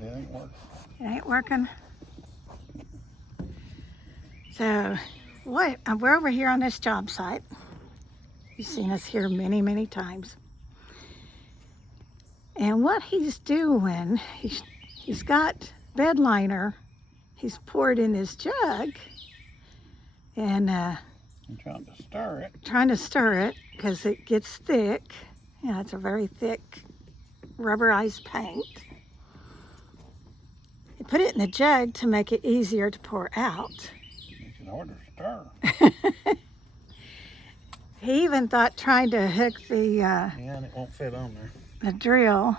It ain't working. It ain't working. So, we're over here on this job site. You've seen us here many, many times. And what he's doing, he's got bed liner. He's poured in his jug and I'm trying to stir it. trying to stir it because it gets thick. Yeah, it's a very thick rubberized paint. He put it in the jug to make it easier to pour out. Makes it hard to stir. He even thought trying to hook the Yeah, and it won't fit on there. the drill.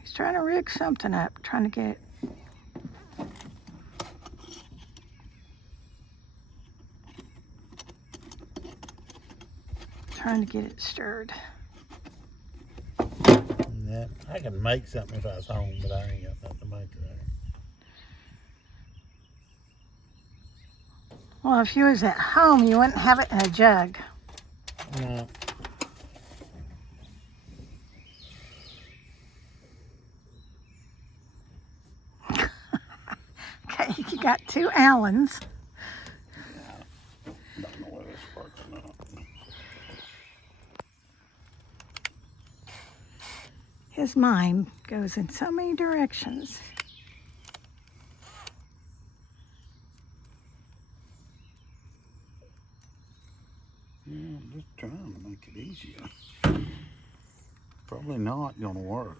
He's trying to rig something up, trying to get it stirred. Yeah, I can make something if I was home, but I ain't got nothing to make right. Well, if you was at home, you wouldn't have it in a jug. No. Okay, you got 2 Allens. Don't know whether this works or not. His mind goes in so many directions. Yeah, I'm just trying to make it easier. Probably not gonna work.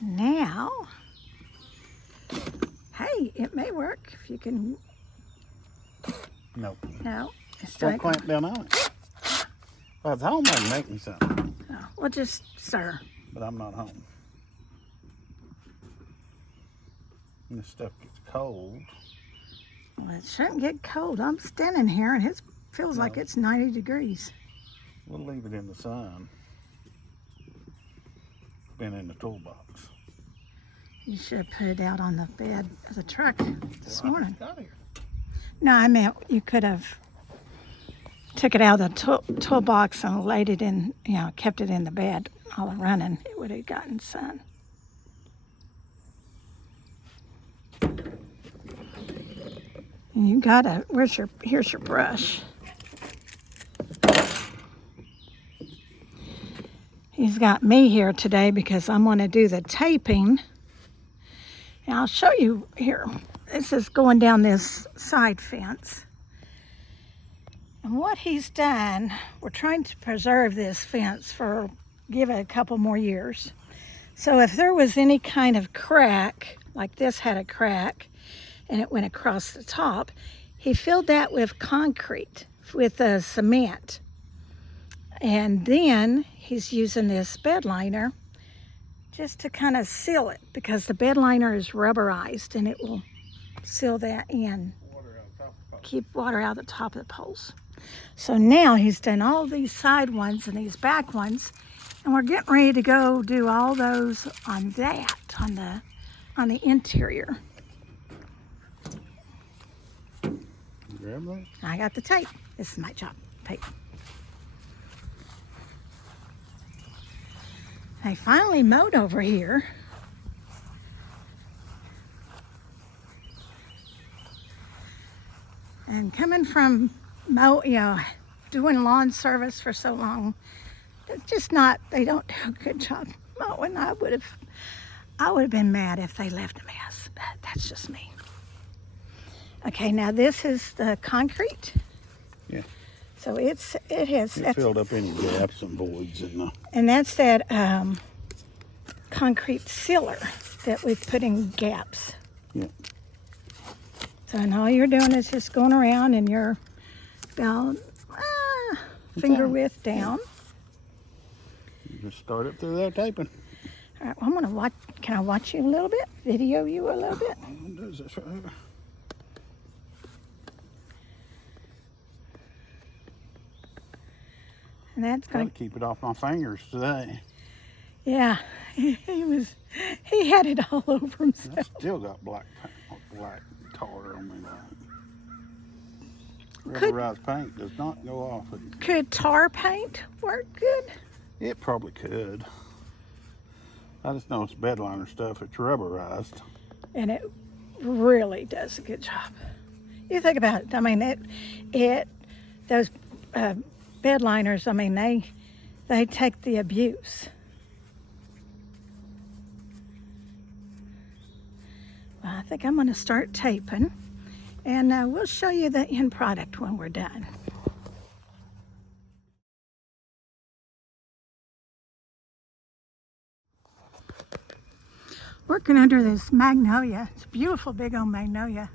Now, hey, it may work if you can. Nope. No, it's Still not. clamp down on it. If I was home, I'd make me something, No, we'll just stir. but I'm not home. And this stuff gets cold. Well, it shouldn't get cold. I'm standing here and it feels like No. it's 90 degrees. We'll leave it in the sun. Been in the toolbox. You should have put it out on the bed of the truck this Well, I morning. just got here. No, I meant you could have took it out of the toolbox and laid it in, kept it in the bed all running. It would have gotten sun. And you gotta, here's your brush. He's got me here today because I'm gonna do the taping. And I'll show you here. This is going down this side fence. And what he's done, we're trying to preserve this fence give it a couple more years. So if there was any kind of crack, like this had a crack, and it went across the top, he filled that with concrete, with cement. And then he's using this bed liner just to kind of seal it, because the bed liner is rubberized and it will seal that in. Keep water out of the top of the poles. So now he's done all these side ones and these back ones, and we're getting ready to go do all those on that, on the interior. Grab that. I got the tape. This is my job, tape. I finally mowed over here. And coming from doing lawn service for so long, they don't do a good job mowing. I would have been mad if they left a mess, but that's just me. Okay, now this is the concrete. Yeah. So it filled up any gaps and voids in the. And that's that concrete sealer that we put in gaps. Yeah. So and all you're doing is just going around and you're about finger width down. You just start up through there taping. All right, well, I'm gonna watch. Can I watch you a little bit? Video you a little bit? All I'm gonna do is this right here. And that's Gotta gonna keep it off my fingers today. Yeah, he had it all over I himself. still got black tar on me. Could Rubberized paint does not go off. could tar paint work good? It probably could. I just know it's bedliner stuff. It's rubberized. And it really does a good job. You think about it. I mean, those bed liners. I mean, they take the abuse. Well, I think I'm going to start taping, and we'll show you the end product when we're done. Working under this magnolia. It's a beautiful big old magnolia.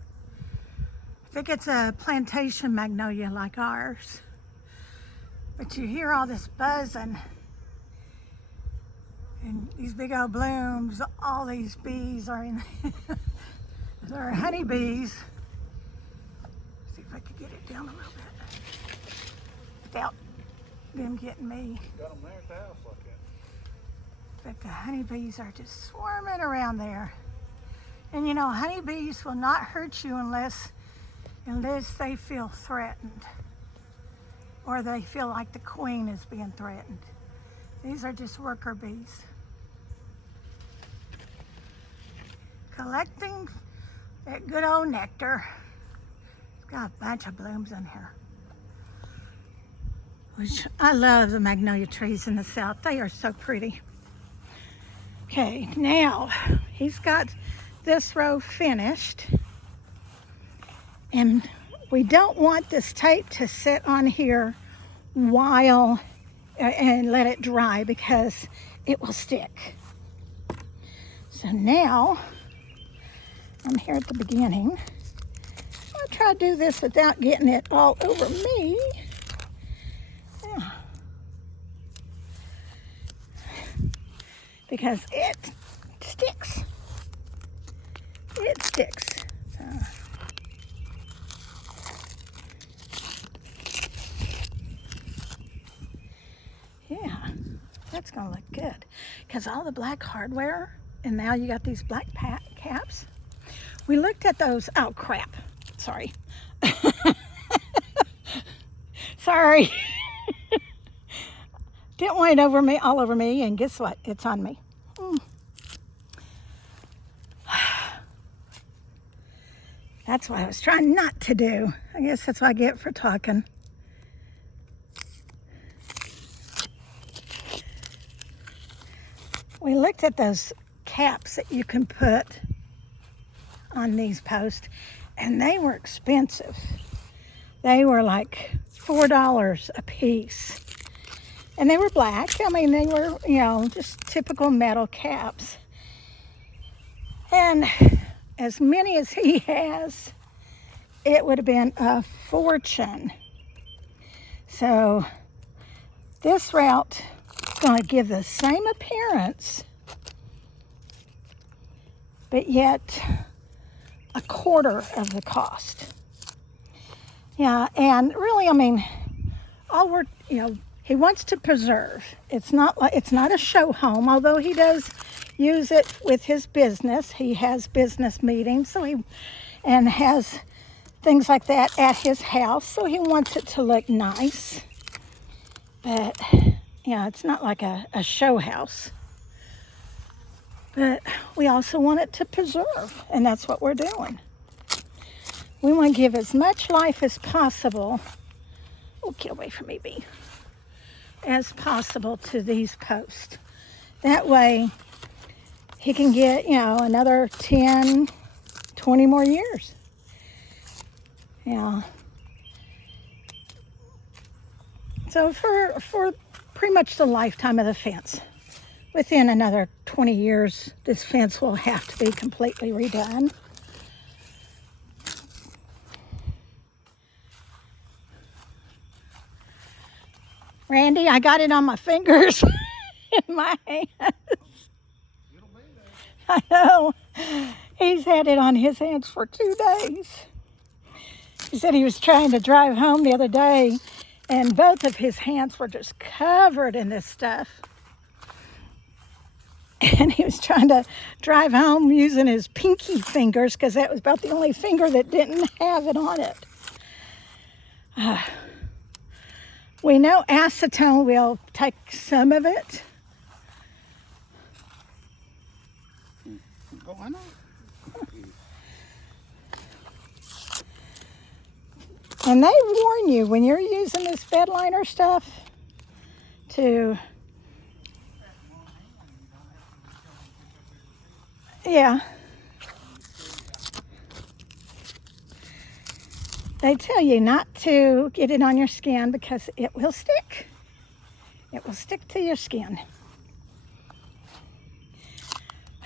I think it's a plantation magnolia like ours. But you hear all this buzzing and these big old blooms. All these bees are in. They're honeybees. See if I could get it down a little bit without them getting me. Got them there at the house like that. But the honeybees are just swarming around there. And you know, honeybees will not hurt you unless they feel threatened or they feel like the queen is being threatened. These are just worker bees. Collecting that good old nectar. It's got a bunch of blooms in here. Which I love the magnolia trees in the south. They are so pretty. Okay, now he's got this row finished, and we don't want this tape to sit on here while and let it dry because it will stick. So now I'm here at the beginning. I'll try to do this without getting it all over me. Yeah. Because it sticks. It sticks. So. Yeah, that's gonna look good. Because all the black hardware, and now you got these black caps. We looked at those, oh crap, sorry. Sorry. Didn't want it all over me, and guess what? It's on me. That's what I was trying not to do. I guess that's what I get for talking. We looked at those caps that you can put on these posts, and they were expensive. They were like $4 a piece. And they were black. I mean, they were, you know, just typical metal caps. And as many as he has, it would have been a fortune. So this route is going to give the same appearance, but yet a quarter of the cost. Yeah, and really, I mean, all we're, you know, he wants to preserve. It's not a show home, although he does use it with his business. He has business meetings, and has things like that at his house, so he wants it to look nice. But yeah, it's not like a show house. But we also want it to preserve, and that's what we're doing. We want to give as much life as possible. Oh, get away from me, bee. As possible to these posts. That way he can get, you know, another 10, 20 more years. Yeah. So for pretty much the lifetime of the fence. Within another 20 years, this fence will have to be completely redone. Randy, I got it on my fingers in my hands. I know. He's had it on his hands for 2 days. He said he was trying to drive home the other day, and both of his hands were just covered in this stuff. And he was trying to drive home using his pinky fingers because that was about the only finger that didn't have it on it. We know acetone will take some of it. Go on. And they warn you when you're using this bed liner stuff to, yeah. They tell you not to get it on your skin because it will stick. It will stick to your skin.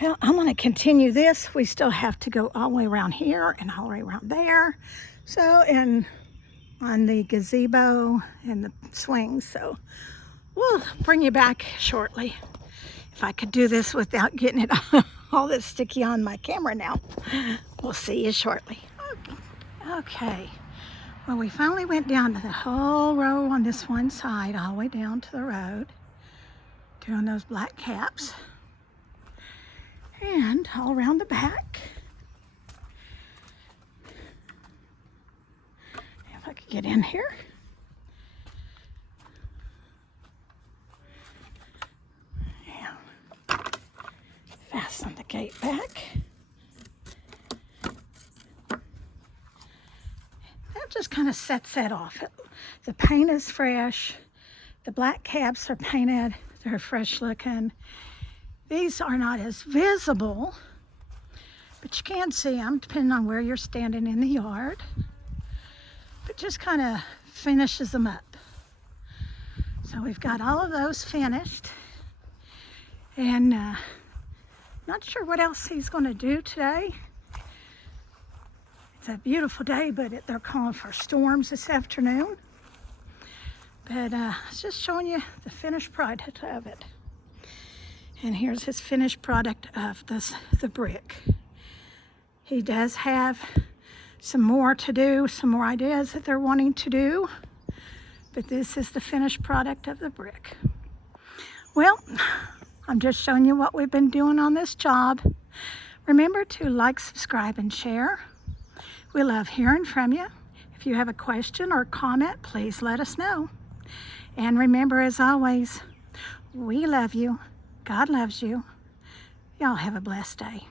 Well, I'm going to continue this. We still have to go all the way around here and all the way around there. So, and on the gazebo and the swings. So we'll bring you back shortly. If I could do this without getting it all this sticky on my camera now. We'll see you shortly. Okay. Well, we finally went down to the whole row on this one side, all the way down to the road, doing those black caps. And all around the back. If I could get in here. Yeah. Fasten the gate back. That just kind of sets that off. The paint is fresh. The black caps are painted. They're fresh looking. These are not as visible, but you can see them depending on where you're standing in the yard. But just kind of finishes them up. So we've got all of those finished. And not sure what else he's going to do today. It's a beautiful day, but they're calling for storms this afternoon. But it's just showing you the finished product of it. And here's his finished product of the brick. He does have some more to do, some more ideas that they're wanting to do. But this is the finished product of the brick. Well, I'm just showing you what we've been doing on this job. Remember to like, subscribe, and share. We love hearing from you. If you have a question or comment, please let us know. And remember, as always, we love you. God loves you. Y'all have a blessed day.